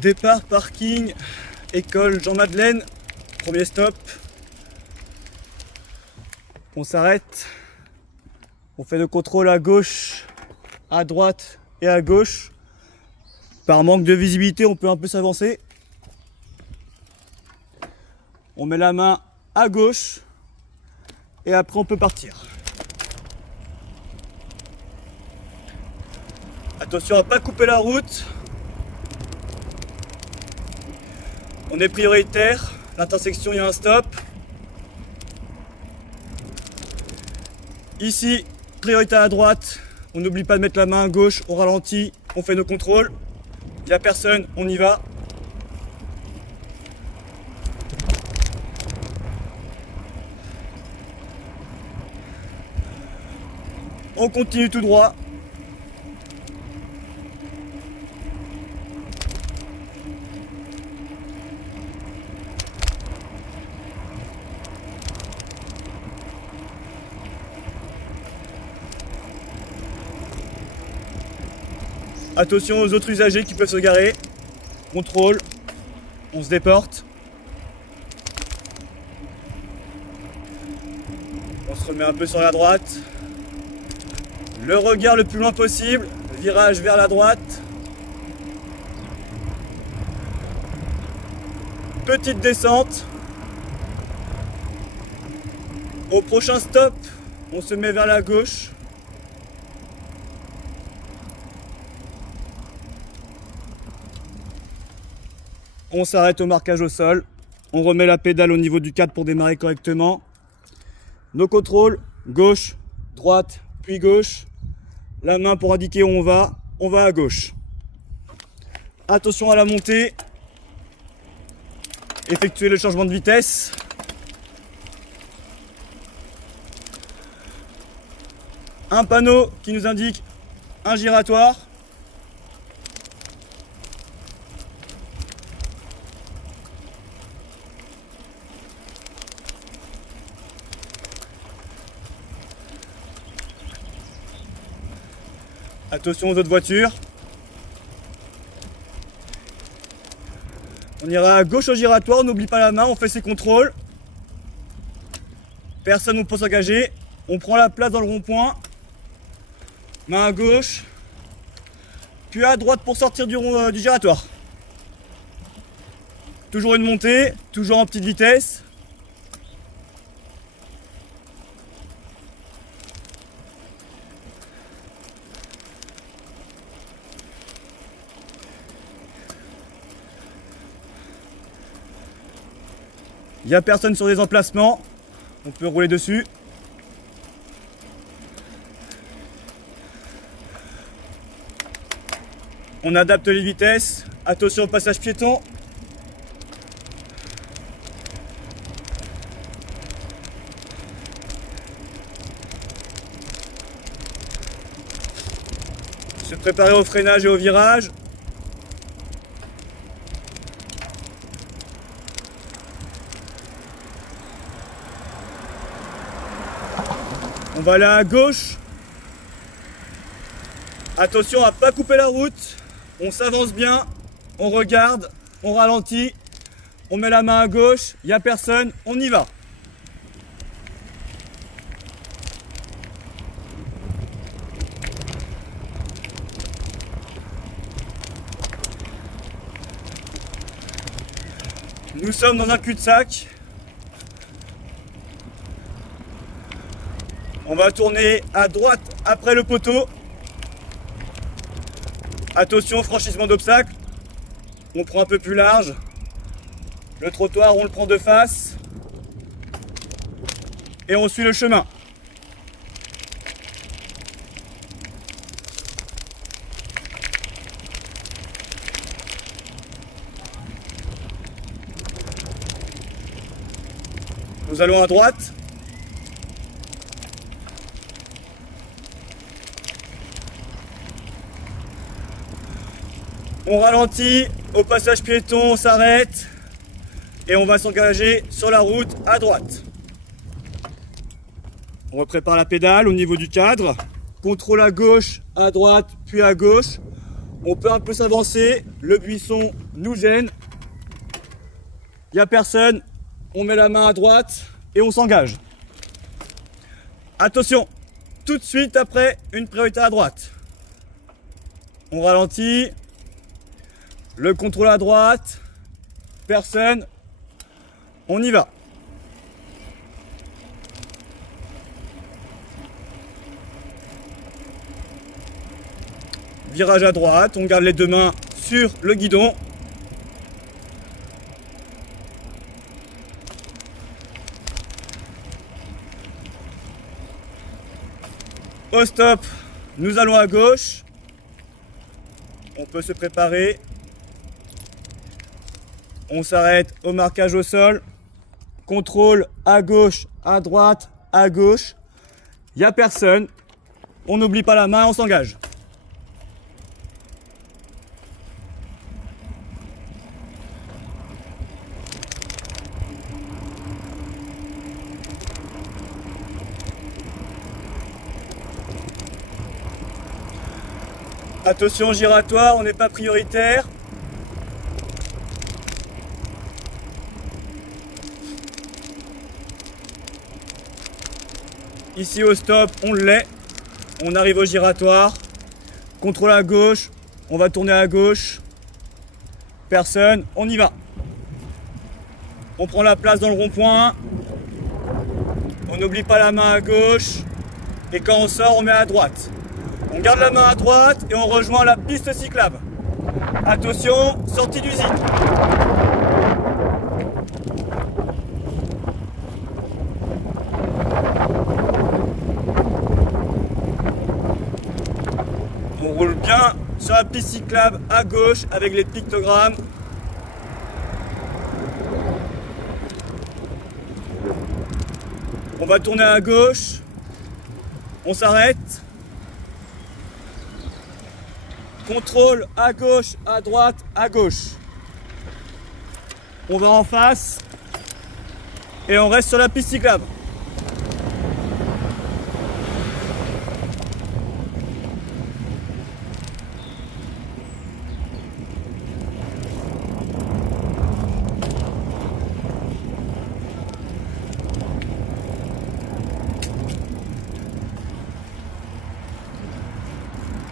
Départ, parking, école Jean-Madeleine, premier stop. On s'arrête, on fait le contrôle à gauche, à droite et à gauche. Par manque de visibilité, on peut un peu s'avancer. On met la main à gauche et après on peut partir. Attention à ne pas couper la route. On est prioritaire, l'intersection il y a un stop. Ici, priorité à droite, on n'oublie pas de mettre la main à gauche, on ralentit, on fait nos contrôles. Il n'y a personne, on y va. On continue tout droit. Attention aux autres usagers qui peuvent se garer. Contrôle, on se déporte. On se remet un peu sur la droite. Le regard le plus loin possible, virage vers la droite. Petite descente. Au prochain stop, on se met vers la gauche. On s'arrête au marquage au sol. On remet la pédale au niveau du cadre pour démarrer correctement. Nos contrôles, gauche, droite, puis gauche. La main pour indiquer où on va à gauche. Attention à la montée. Effectuer le changement de vitesse. Un panneau qui nous indique un giratoire. Attention aux autres voitures. On ira à gauche au giratoire, on n'oublie pas la main, on fait ses contrôles. Personne ne peut s'engager. On prend la place dans le rond-point. Main à gauche. Puis à droite pour sortir du giratoire. Toujours une montée, toujours en petite vitesse. Il n'y a personne sur les emplacements, on peut rouler dessus. On adapte les vitesses, attention au passage piéton. Se préparer au freinage et au virage. On va aller à gauche. Attention à ne pas couper la route. On s'avance bien. On regarde. On ralentit. On met la main à gauche. Il n'y a personne. On y va. Nous sommes dans un cul-de-sac. On va tourner à droite après le poteau. Attention, franchissement d'obstacle. On prend un peu plus large. Le trottoir, on le prend de face. Et on suit le chemin. Nous allons à droite. On ralentit, au passage piéton, on s'arrête et on va s'engager sur la route à droite. On reprépare la pédale au niveau du cadre, contrôle à gauche, à droite, puis à gauche. On peut un peu s'avancer, le buisson nous gêne. Il n'y a personne, on met la main à droite et on s'engage. Attention, tout de suite après, une priorité à droite. On ralentit, le contrôle à droite, personne, on y va. Virage à droite, on garde les deux mains sur le guidon. Au stop, nous allons à gauche. On peut se préparer. On s'arrête au marquage au sol. Contrôle à gauche, à droite, à gauche. Il n'y a personne. On n'oublie pas la main, on s'engage. Attention giratoire, on n'est pas prioritaire. Ici au stop, on l'est. On arrive au giratoire. Contrôle à gauche, on va tourner à gauche. Personne, on y va. On prend la place dans le rond-point. On n'oublie pas la main à gauche. Et quand on sort, on met à droite. On garde la main à droite et on rejoint la piste cyclable. Attention, sortie d'usine. On roule bien sur la piste cyclable à gauche avec les pictogrammes. On va tourner à gauche. On s'arrête. Contrôle à gauche, à droite, à gauche. On va en face et on reste sur la piste cyclable.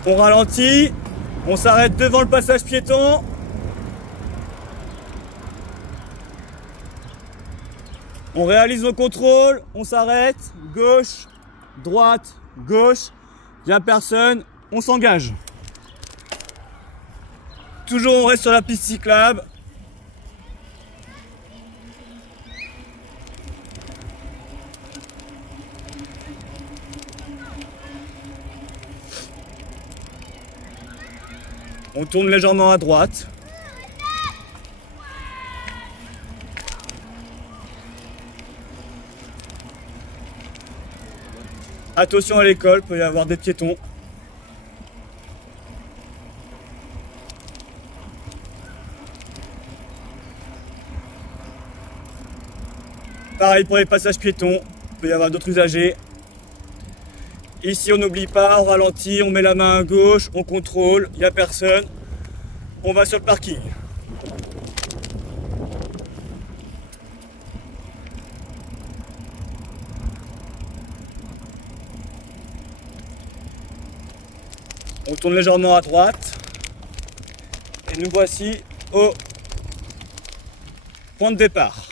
On ralentit. On s'arrête devant le passage piéton. On réalise nos contrôles. On s'arrête. Gauche, droite, gauche. Il n'y a personne. On s'engage. Toujours on reste sur la piste cyclable. On tourne légèrement à droite. Attention à l'école, il peut y avoir des piétons. Pareil pour les passages piétons, il peut y avoir d'autres usagers. Ici, on n'oublie pas, on ralentit, on met la main à gauche, on contrôle, il n'y a personne. On va sur le parking. On tourne légèrement à droite. Et nous voici au point de départ.